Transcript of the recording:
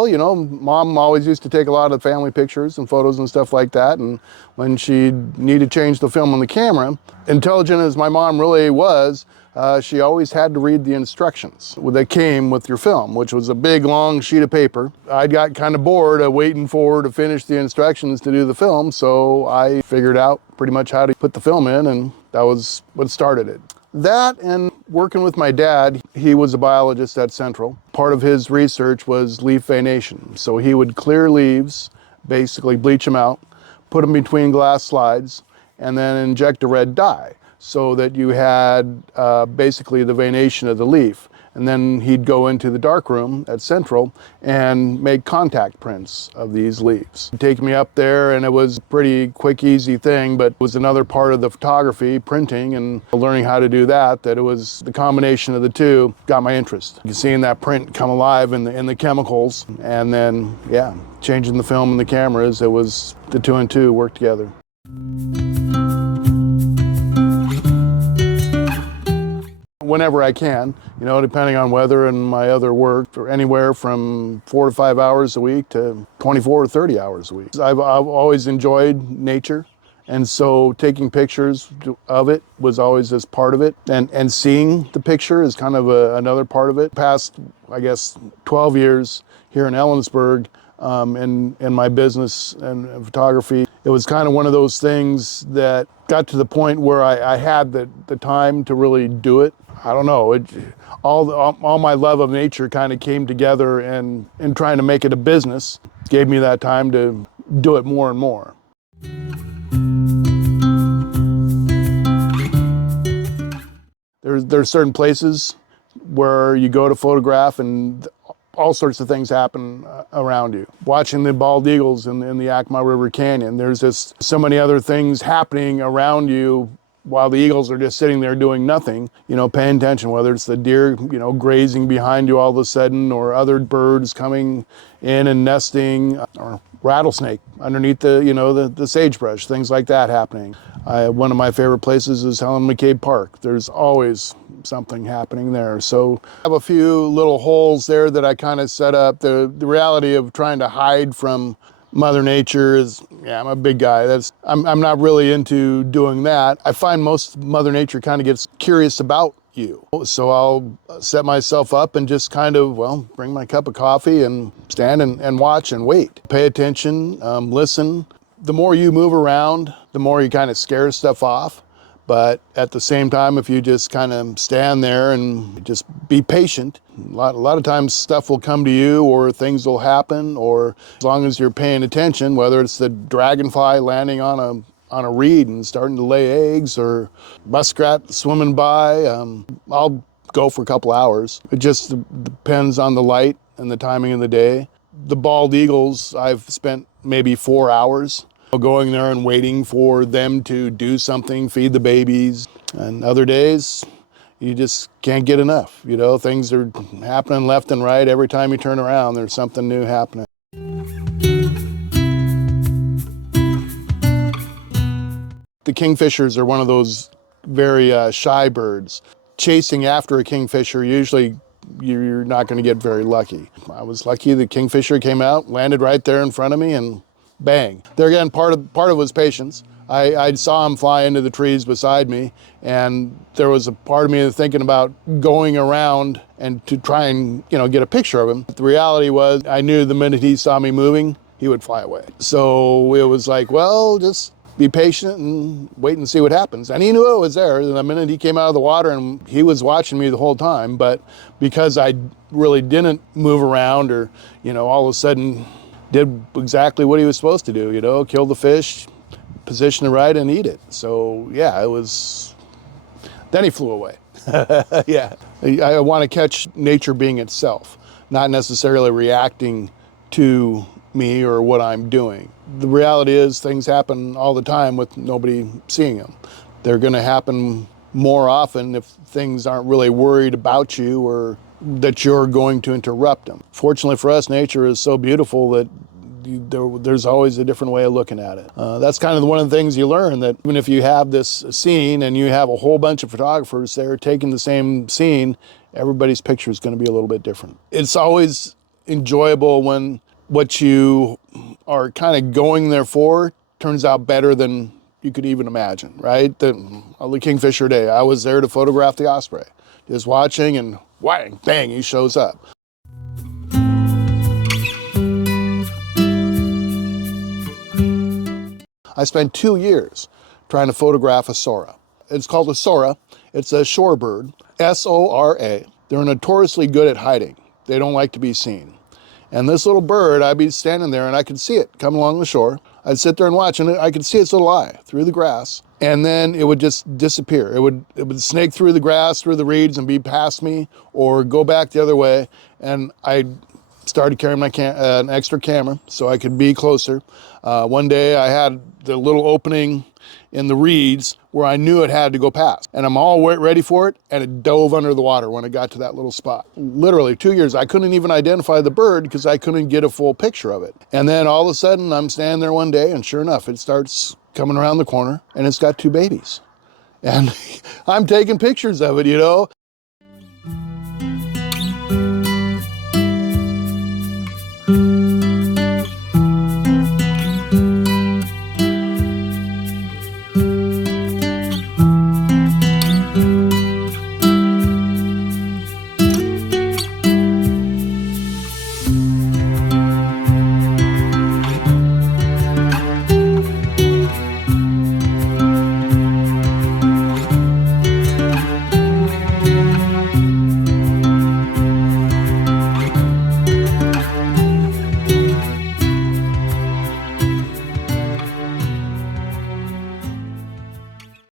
well, you know, Mom always used to take a lot of family pictures and photos and stuff like that. And when she needed to change the film on the camera, intelligent as my mom really was, she always had to read the instructions that came with your film, which was a big, long sheet of paper. I got kind of bored of waiting to finish the instructions to do the film, so I figured out pretty much how to put the film in, and that was what started it. That and working with my dad, he was a biologist at Central. Part of his research was leaf veination. So he would clear leaves, basically bleach them out, put them between glass slides, and then inject a red dye so that you had basically the veination of the leaf. And then he'd go into the darkroom at Central and make contact prints of these leaves. He'd take me up there, and it was a pretty quick, easy thing, but it was another part of the photography, printing and learning how to do that it was the combination of the two got my interest. Seeing that print come alive in the chemicals, and then, yeah, changing the film and the cameras, it was the two and two worked together. Whenever I can, you know, depending on weather and my other work, for anywhere from 4 to 5 hours a week to 24 or 30 hours a week. I've always enjoyed nature, and so taking pictures of it was always as part of it, and seeing the picture is kind of another part of it. Past, I guess, 12 years here in Ellensburg, in my business and photography, it was kind of one of those things that got to the point where I had the time to really do it. I don't know, all my love of nature kind of came together, and in trying to make it a business, gave me that time to do it more and more. There's certain places where you go to photograph and all sorts of things happen around you. Watching the bald eagles in the Yakima River Canyon, there's just so many other things happening around you while the eagles are just sitting there doing nothing, you know, paying attention, whether it's the deer, you know, grazing behind you all of a sudden, or other birds coming in and nesting, or rattlesnake underneath the sagebrush, things like that happening. One of my favorite places is Helen McCabe Park. There's always something happening there. So I have a few little holes there that I kind of set up. The reality of trying to hide from Mother Nature is, yeah, I'm a big guy. I'm not really into doing that. I find most Mother Nature kind of gets curious about you. So I'll set myself up and just kind of, well, bring my cup of coffee and stand and watch and wait. Pay attention, listen. The more you move around, the more you kind of scare stuff off. But at the same time, if you just kind of stand there and just be patient, a lot of times stuff will come to you, or things will happen, or as long as you're paying attention, whether it's the dragonfly landing on a reed and starting to lay eggs, or muskrat swimming by, I'll go for a couple hours. It just depends on the light and the timing of the day. The bald eagles, I've spent maybe 4 hours going there and waiting for them to do something, feed the babies. And other days, you just can't get enough. You know, things are happening left and right. Every time you turn around, there's something new happening. The kingfishers are one of those very shy birds. Chasing after a kingfisher, usually you're not going to get very lucky. I was lucky. The kingfisher came out, landed right there in front of me, and bang. There again, part of it was patience. I saw him fly into the trees beside me, and there was a part of me thinking about going around and to try and, you know, get a picture of him. The reality was, I knew the minute he saw me moving, he would fly away. So it was like, well, just be patient and wait and see what happens. And he knew it was there. The minute he came out of the water, and he was watching me the whole time, but because I really didn't move around, or, you know, all of a sudden did exactly what he was supposed to do, you know, kill the fish, position it right, and eat it. So yeah, it was, then he flew away. Yeah, I want to catch nature being itself, not necessarily reacting to me or what I'm doing. The reality is things happen all the time with nobody seeing them. They're going to happen more often if things aren't really worried about you, or that you're going to interrupt them. Fortunately for us, nature is so beautiful that there's always a different way of looking at it. That's kind of one of the things you learn, that even if you have this scene and you have a whole bunch of photographers there taking the same scene, everybody's picture is going to be a little bit different. It's always enjoyable when what you are kind of going there for turns out better than you could even imagine, right? The Kingfisher Day, I was there to photograph the osprey. Just watching and whang, bang, he shows up. I spent 2 years trying to photograph a sora. It's called a sora. It's a shorebird, S-O-R-A. They're notoriously good at hiding. They don't like to be seen. And this little bird, I'd be standing there and I could see it come along the shore. I'd sit there and watch, and I could see its little eye through the grass, and then it would just disappear. It would snake through the grass, through the reeds, and be past me, or go back the other way. And I started carrying my an extra camera so I could be closer. One day I had the little opening in the reeds where I knew it had to go past, and I'm all ready for it, and it dove under the water when it got to that little spot. Literally 2 years, I couldn't even identify the bird because I couldn't get a full picture of it. And then all of a sudden I'm standing there one day, and sure enough, it starts coming around the corner, and it's got 2 babies. And I'm taking pictures of it, you know.